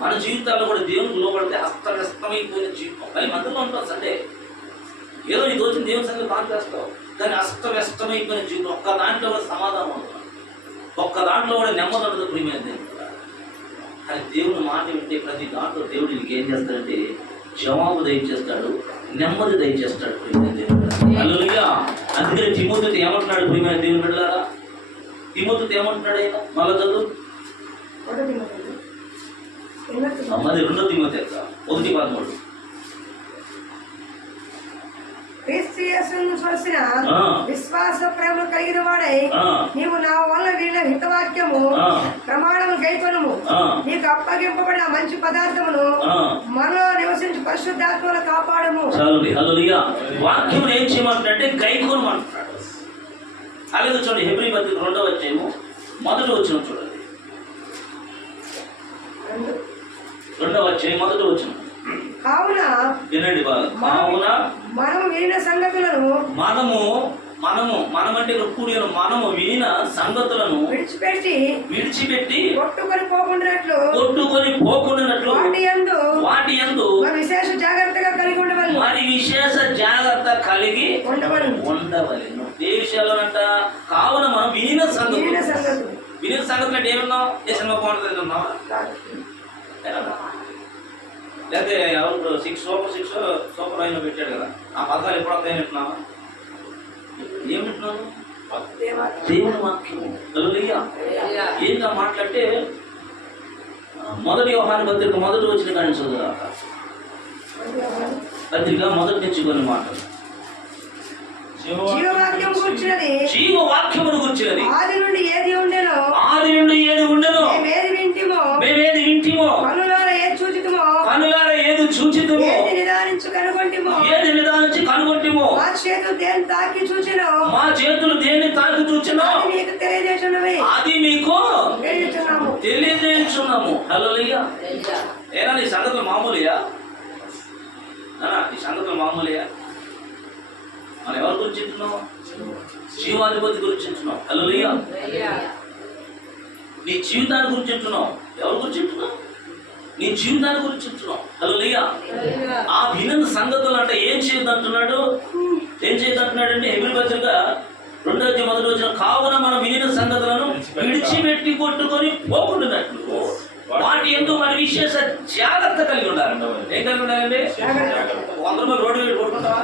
మన జీవితాల్లో కూడా దేవునికి లోపడితే అస్తవ్యస్తమైపోయిన జీవితం. మళ్ళీ మధ్యలో ఉంటాం సండే, ఏదో ఈ రోజు దేవుని సంగతి బాగా చేస్తావు, కానీ అస్తవ్యస్తమైపోయిన జీవితం. ఒక్క దాంట్లో కూడా సమాధానం ఉంటుంది, ఒక్క దాంట్లో కూడా నెమ్మది ఉండదు. ప్రియమైన దేవుడు కానీ దేవుని మాట వింటే ప్రతి దాంట్లో దేవుడు నీకు ఏం చేస్తాడంటే జవాబు దయచేస్తాడు, నెమ్మది దయచేస్తాడు. ప్రియమైన దేవుడు హల్లెలూయా. అందుకని తిమోతితో ఏమంటున్నాడు ప్రియమైన దేవుని బిడ్డలారా? తిమోతితో ఏమంటున్నాడు ఆయన? మళ్ళా చదువు. మరి 2 తిమోతి 1:13. క్రీస్తు యేసును చూసిన విశ్వాస ప్రేమలు కలిగిన వాడై నీవు నా వల్ల వీళ్ళ హితవాక్యము ప్రమాణము గైకొనుము. నీకు అప్పగింపబడిన మంచి పదార్థమును మనలో నివసించి పరిశుద్ధాత్మలు కాపాడము. వాక్యం ఏం చేయమంటే గైకొను అంటున్నాడు. అలాగే చూడండి, హెబ్రీ పత్రిక 2వ అధ్యాయము 1వ వచనం చూడండి. 2వ అధ్యాయం 1వ వచనం. కావున వినండి బాగా. కావున మనము వినిన సంగతులను మనమంటే ఇక్కడ కూడిన మనము వినిన సంగతులను విడిచిపెట్టి కొట్టుకొని పోకుండానట్లు వాటి యందు మరి విశేష జాగ్రత్త కలిగి ఉండవలెను. ఏ విషయాల్లోనంట? కావున మనం వినిన సంగతులు అంటే ఏమన్నావు? ఏ సినిమా బాగుంటుంది ఉన్నావా? లేకపోతే ఎవరు 6 సూపర్ అయిన పెట్టాడు కదా, ఆ పథకాలు ఎప్పుడు వస్తాయని వింటున్నావా? ఏం వింటున్నావు? దేవుని వాక్యము. హల్లెలూయా. ఏంటో మాట్లాడితే 1 యోహాను పత్రిక 1వ వచనం కానీ చదువురా. పత్రిక 1 నుంచి కొన్ని మాటలు. జీవవాక్యమును గుర్చినది ఆది నుండి ఏది ఉండెనో మేమేది వింటిమో కనులారా ఏది చూచితుమో ఏది నిదానించి కనుగొంటిమో మా చేతులు దేన్ని తాకి చూచినో అది మీకు తెలియజేస్తున్నాము. హల్లెలూయా. ఏనా నీ సంగతులు మామూలుయా? నీ సంగతులు మామూలుయా? మనం ఎవరి గురించి వింటున్నాం? జీవాధిపతి గురించి వింటున్నాం. హల్లెలూయా. నీ జీవితాన్ని గురించి వింటున్నాం. ఎవరి గురించి వింటున్నాం? నీ జీవితాన్ని గురించి వింటున్నాం. హల్లెలూయా. ఆ వినని సంగతులు అంటే ఏం చేయొద్దంటున్నాడు? అంటే హెబ్రీ పత్రిక 2వ అధ్యాయం 1వ వచనం. కావున మనం వినిన సంగతులను విడిచిపెట్టి కొట్టుకొని పోకుండానట్లు వాటి ఎందుకు మన విశేష జాగ్రత్త కలిగి ఉండాలి. ఏం కలిగి ఉండాలండి? 100 రూపాయలు రోడ్డు వేడి కొట్టుకుంటావా?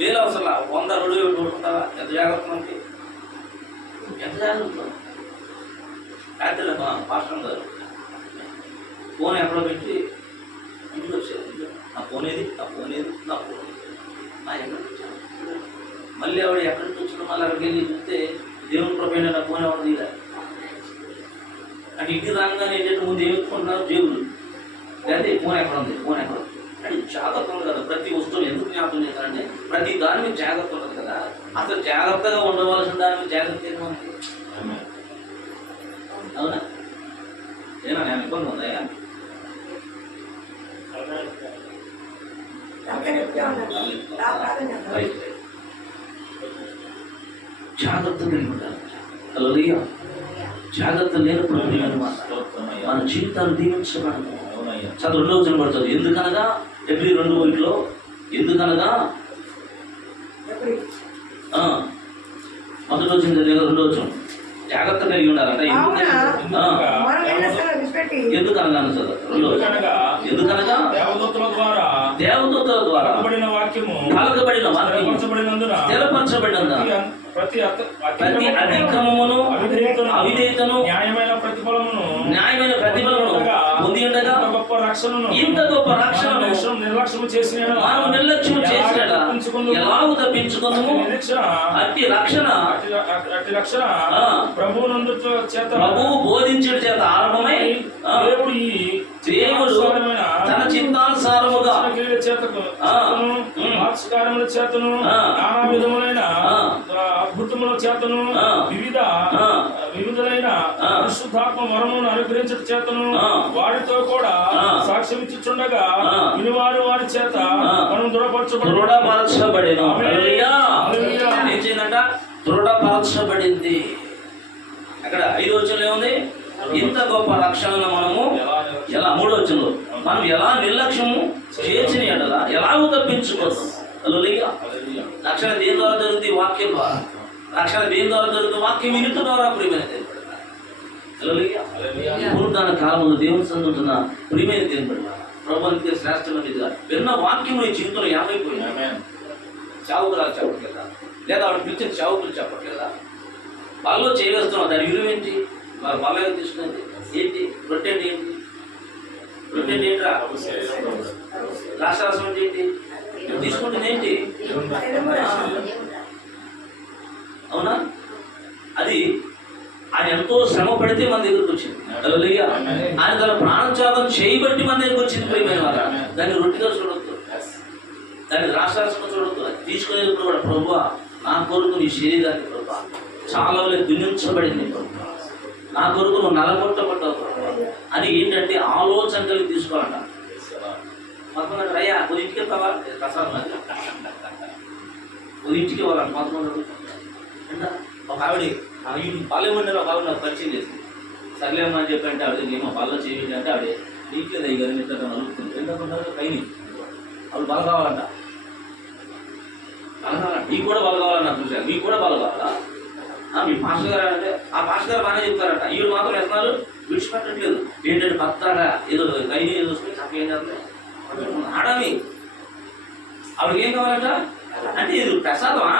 వేలు అవసరం 100 రోడ్డు వేడి కొట్టుకుంటావా? ఎంత జాగ్రత్త మనకి, ఎంత జాగ్రత్త. రాత్రి పాస్టర్ గారు ఫోన్ ఎక్కడో పెట్టి ఇంటికి వచ్చారు. నా ఫోన్ ఏది మళ్ళీ ఆవిడ ఎక్కడి నుంచి వచ్చినా మళ్ళీ అక్కడికి వెళ్ళి చూస్తే దేవుని కృపైన నా ఫోన్ ఎవరు తీరా అంటే ఇంటికి రాగానే ఏంటంటే ముందు ఏమెత్తుకుంటున్నారు జేబులు, లేకపోతే ఫోన్ ఎక్కడ ఉంది అంటే జాగ్రత్త ఉంది కదా. ప్రతి వస్తువులు ఎందుకు జ్ఞాపకం చేశారంటే ప్రతి దాని మీద జాగ్రత్త ఉంటుంది కదా. అసలు జాగ్రత్తగా ఉండవలసిన దాని మీద జాగ్రత్త ఏముంది? అవునా? ఏనా నేను ఇబ్బంది ఉందా? జాగ్రత్త కలిగి ఉండాలి. హల్లెలూయా. జాగ్రత్త లేనప్పుడు మన జీవితాలు దీవించబడము. చదువు 2వ వచనం పడుతుంది. ఎందుకనగా హెబ్రీ 2:1 ఎందుకనగా మొదటి వచ్చింది 2వ వచనం జాగ్రత్త కలిగి ఉండాలంట. ఎందుకనగా ఎందుకనగా దేవదూతల ద్వారా పలకబడిన వాక్యము స్థిరపరచబడినందున ప్రతి అతిక్రమమును అవిధేయతను న్యాయమైన ప్రతిఫలమును పొంది ఉండగా ఇంత గొప్ప రక్షణను నిర్లక్ష్యము చేసిన ఎలాగూ తప్పించుకుందాము. అట్టి రక్షణ ప్రభువు బోధించడం చేత ఆరంభమై దేవుడు తన చిత్తానుసారముగా చేతను నానా విధములైన అద్భుతముల చేతను వివిధులైన పరిశుద్ధాత్మ వరములను అనుగ్రహించడం చేతను వారితో కూడా సాక్ష్యం ఇచ్చుచుండగా వినివారు వారి చేత మనం దృఢపరచబడిన ఏం చేయాలంట? దృఢపరచబడింది. అక్కడ 5వ వచనంలో ఏముంది? ఇంత గొప్ప రక్షణను మనము ఎలా 3వ వచనంలో మనం ఎలా నిర్లక్ష్యము చేసిన ఎడలా ఎలాగో తప్పించుకోవచ్చు. హల్లెలూయా. రక్షణ దేని ద్వారా జరుగుతుంది? వాక్యం ద్వారా. రక్షణ దేని ద్వారా జరుగుతుంది? వాక్యం వినుట ద్వారా. ప్రియమైన పునరుద్ధాన కాలంలో దేవుని సందుంటున్న ప్రియమైన దేవుని పడిన ప్రభుత్వ శ్రేష్టమైనదిగా విన్న వాక్యం నీ జీవితంలో ఏమైపోయింది? చావుకురాలు చెప్పట్లేదా? లేదా ఆవిడ పిలిచిన చావుకులు చెప్పట్లేదా? వాళ్ళు చేయవేస్తున్నావు, దాని విలువ ఏంటి? మరి బల్ల తీసుకునేది ఏంటి? రొట్టె ఏంటి? రొట్టె ఏంట్రా? రాష్ట్రాసం ఏంటి? తీసుకుంటుంది ఏంటి? అవునా? అది ఆయన ఎంతో శ్రమ పడితే మన దగ్గరకు వచ్చింది. హల్లెలూయా. ఆయన తన ప్రాణత్యాగం చేయబట్టి మన దగ్గరకు వచ్చింది. ప్రియమైన వారా, దాన్ని రొట్టెగా చూడొద్దు, దాన్ని రాష్ట్రాసంగా చూడొద్దు. అది తీసుకునేటప్పుడు కూడా ప్రభువా నా కొరకు నీ శరీరాన్ని ప్రభువా చాలా దున్నించబడింది ప్రభువా, నా కొరకు నువ్వు నలగొట్టబడ్డావు ప్రభువా అని ఏంటంటే ఆలోచన కలిగి తీసుకోవాలంట. కొంతమంది అయ్యా కొద్దింటికి వెళ్తావా? ప్రసాదం కొద్దింటికి వాళ్ళంట. కొంతమంది ఒక ఆవిడ పాలే ఉండేది. ఒక ఆవిడ నాకు పరిచయం చేసింది. సర్లేమ్మా అని చెప్పంటే ఆవిడ ఏమో పాలలో చేయండి అంటే ఆవిడ నీకే దగ్గర నిద్ర నలుగుతుంది. ఎందుకంటారు పైన ఆవిడ బల కావాలంట. బల కావాలంట. మీకు కూడా బల కావాలన్నా చూశాను. మీకు కూడా బల కావాలా? మీ పాస్టర్ గారు అంటే ఆ పాస్టర్ గారు బాగానే చెప్తారట. వీళ్ళు మాత్రం ఎత్తనాలు విడిచిపెట్టట్లేదు. ఏంటంటే భర్తగా ఏదో కైని ఏదో చక్కగా ఏం చేస్తారు ఆడమి. ఆవిడకి ఏం కావాలంట అంటే ఇది ప్రసాదమా?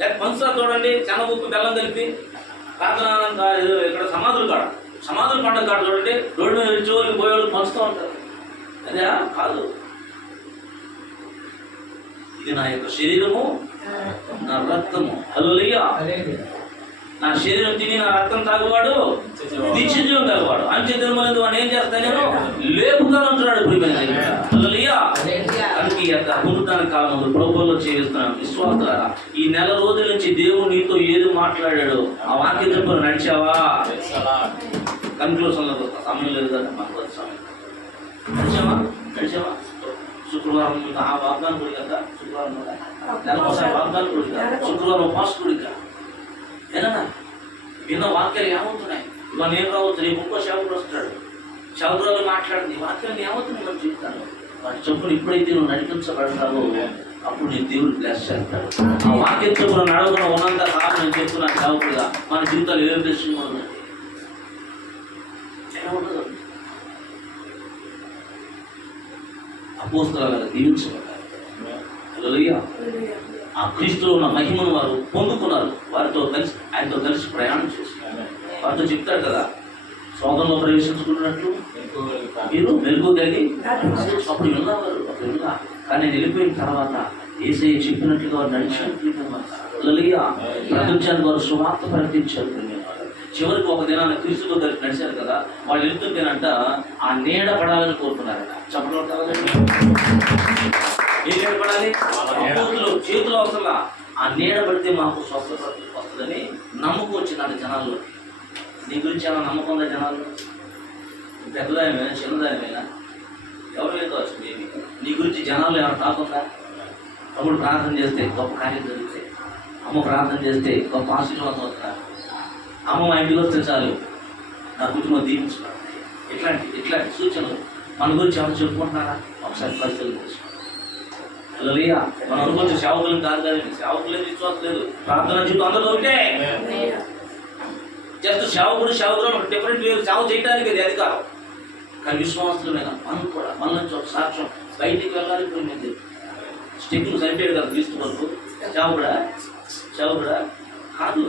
లేక పంచుతా చూడండి, చెనగుప్పు బెల్లం కలిపి ప్రార్థన ఇక్కడ సమాధుల పండుగ కాడ చూడండి, రోడ్డు మీద వచ్చేవాళ్ళు పోయేవాళ్ళు పంచుతూ ఉంటారు. అదే కాదు. ఇది నా యొక్క శరీరము, నా రక్తము. హల్లెలూయా. నా శరీరం తిని నా రక్తం తాగువాడు నిత్యజీవం తాగువాడు. అంచె వాడు ఏం చేస్తా నేను లేపుతాను అంటున్నాడు. హల్లెలూయా. కనుక ఈ యొక్క పునరుద్ధాన కాలంలో ప్రభువులో చేస్తున్నాను విశ్వాసారా. ఈ నెల రోజుల నుంచి దేవుడు నీతో ఏది మాట్లాడాడో ఆ వాక్యం చెప్పు నడిచావా? కన్క్లూషన్లో సమయం లేదు కదా, మాకు సమయం. నడిచావా? శుక్రవారం ఆ వాగ్దానం కొడి కదా, శుక్రవారం నెలకోసారి వాగ్దానం కొడి కదా, శుక్రవారం ఫాస్ట్ కొడి కదా. ఏనా విన్న వాక్యాలు ఏమవుతున్నాయి? ఇవాళ నేను రావచ్చు, రేపు ఇంకో సేవకుడు వస్తాడు, సేవకురాలు మాట్లాడింది వాక్యాలు ఏమవుతుంది మన జీవితాలు. వాటి చెప్పులు ఇప్పుడైతే నువ్వు నడిపించబడతావో అప్పుడు నీ దేవుడు బ్లెస్ చేస్తాడు. ఆ వాక్యం చెప్పులు నడవకుండా ఉన్నంత కాలం నేను చెప్తున్నాను సేవకుడుగా మన జీవితాలు ఏ బ్లెస్సింగ్ ఉందండి. ఏముండదు. అపోస్తలుగా దీవించబడ్డారు. హల్లెలూయా. ఆ క్రీస్తులో ఉన్న మహిమను వారు పొందుకున్నారు. వారితో కలిసి ఆయనతో కలిసి ప్రయాణం చేస్తున్నారు. వారితో చెప్తాడు కదా, స్వాతంలో ప్రవేశించుకున్నట్లు మీరు మెరుగు కలిగి అప్పుడు విన్నవారు. అప్పుడు విన్నా కానీ వెళ్ళిపోయిన తర్వాత యేసయ్య చెప్పినట్లుగా వారు నడిచినట్లు హల్లెలూయా. ప్రపంచానికి వారు సువార్త ప్రకటించారు. చివరికి ఒక దినాన్ని క్రీస్తుతో కలిసి నడిచారు కదా, వాళ్ళు వెళ్తుంటేనంట ఆ నీడ పడాలని కోరుకున్నారట. చెప్పడం ఏ నీడ పడాలి? చేతులు అవసరం. ఆ నీడ పడితే మాకు స్వస్థత వస్తుందని నమ్మకం వచ్చిందంట జనాల్లో. నీ గురించి ఏమైనా నమ్మకం ఉందా జనాల్లో? పెద్దదానిమైనా చిన్నదానిమైనా ఎవరు కావచ్చు నీ గురించి జనాల్లో ఏమైనా తాకుందా? తమ్ముడు ప్రార్థన చేస్తే గొప్ప కార్యం జరిగితే, అమ్మ ప్రార్థన చేస్తే గొప్ప ఆశీర్వాదం వస్తున్నారు, అమ్మ మా ఇంటికి వస్తే చాలు నా కుటుంబం దీవించుకోండి. ఇట్లాంటి సూచనలు మన గురించి ఏమైనా చెప్పుకుంటున్నారా? ఒకసారి పరిస్థితులు తెలుసుకోండి. హల్లెలూయా. మనం అనుకోవచ్చు సేవకులను కాదు కదండి, సేవకులే తీసుకోవట్లేదు. ప్రార్థన జీవితం అందరూ ఒకటే. జస్ట్ సేవకుడు డిఫరెంట్ వేరు సేవ చేయడానికి అది అధికారం. కానీ విశ్వాసమైన మనం కూడా మన నుంచి ఒక సాక్ష్యం బయటికి వెళ్ళాలి. పోయింది స్టెప్ను సరిపోయాడు కదా తీసుకున్నప్పుడు సేవకుడా కాదు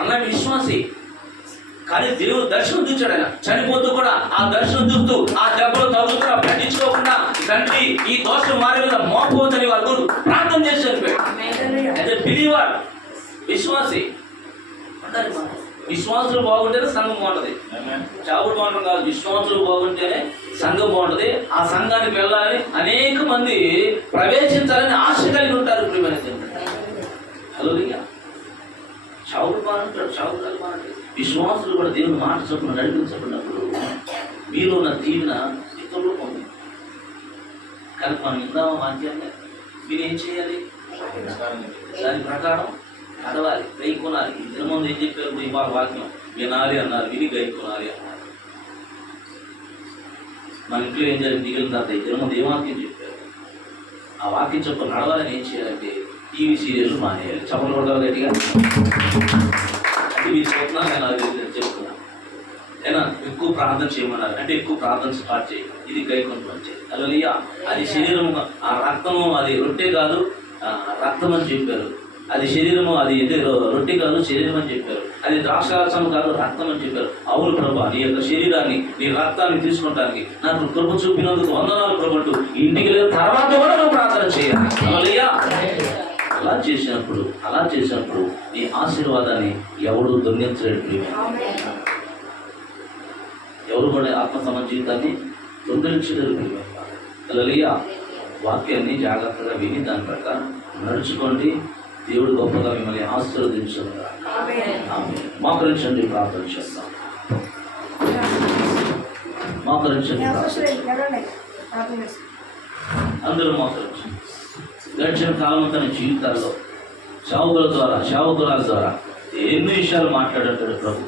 అన్నట్టు విశ్వాసి. కానీ దేవుడు దర్శనం చూచాడు. ఆయన చనిపోతూ కూడా ఆ దర్శనం చూస్తూ ఆ దెబ్బలు తగులుతూ పట్టించుకోకుండా తండ్రి ఈ దోషం వారి మీద మోపవద్దని వారు ప్రార్థన చేసి చనిపోయాడు. అయితే బిలీవర్ విశ్వాసి. విశ్వాసులు బాగుంటేనే సంఘం బాగుంటుంది. చావుడు బాగుంటుంది కాదు, విశ్వాసులు బాగుంటేనే సంఘం బాగుంటుంది. ఆ సంఘానికి వెళ్ళాలని అనేక మంది ప్రవేశించాలని ఆశ కలిగి ఉంటారు. హల్లెలూయా. చావులు మారంటాడు, చావులు కాదు మారంటాడు. విశ్వాసులు కూడా దేవుని మాట చొప్పున నడిపించబడినప్పుడు మీలో ఉన్న దీవెన ఇతరులు పొంది. కానీ మనం ఇందామా వాక్యాన్ని మీరు ఏం చేయాలి? దాని ప్రకారం నడవాలి, గైకొనాలి. ఈ దినమందు ఏం చెప్పారు? ఇవాళ వాక్యం వినాలి అన్నారు, విని గైకొనాలి అన్నారు. మన ఇంట్లో ఏం జరిగింది? దిగిన తర్వాత ఈ దినమందు ఏ వాక్యం చెప్పారు? ఆ వాక్యం చెప్ప నడవాలని ఏం చేయాలంటే టీవీ సీరియల్ మానేయాలి. చెప్పలు కొడతారు గట్టిగా. అంటే మీరు చెప్తున్నారు, నేను అది చెప్తున్నాను. ఏనా ఎక్కువ ప్రార్థన చేయమన్నారు అంటే ఎక్కువ ప్రార్థన స్టార్ట్ చేయాలి. ఇది గైకొంటూ వచ్చేది. హల్లెలూయా. అది శరీరము, ఆ రక్తము అది రొట్టె కాదు, రక్తం అని చెప్పారు. అది శరీరము, అది రొట్టె కాదు శరీరం అని చెప్పారు. అది ద్రాక్షారసం కాదు రక్తం అని చెప్పారు. అవును ప్రభా, నీ యొక్క శరీరాన్ని, నీ రక్తాన్ని తీసుకుంటానికి నాకు కృప చూపినందుకు వందనాలు ప్రభు. ఇంటికి వెళ్ళిన తర్వాత కూడా నువ్వు ప్రార్థన చేయాలి. హల్లెలూయా. అలా చేసినప్పుడు నీ ఆశీర్వాదాన్ని ఎవడు దొంగిలించలేడు. ఎవరు కూడా ఆత్మ జీవితాన్ని దొంగిలించలేరు. హల్లెలూయా. వాక్యాన్ని జాగ్రత్తగా విని దాని ప్రకారం నడుచుకోండి. దేవుడు గొప్పగా మిమ్మల్ని ఆశీర్వదించును. మోకరించండి, ప్రార్థన చేస్తాం. మోకరించండి, అందరూ మోకరించండి. గడిచిన కాలం తన జీవితాల్లో సేవకుల ద్వారా, సేవకురాల ద్వారా ఎన్ని విషయాలు మాట్లాడాడు ప్రభు.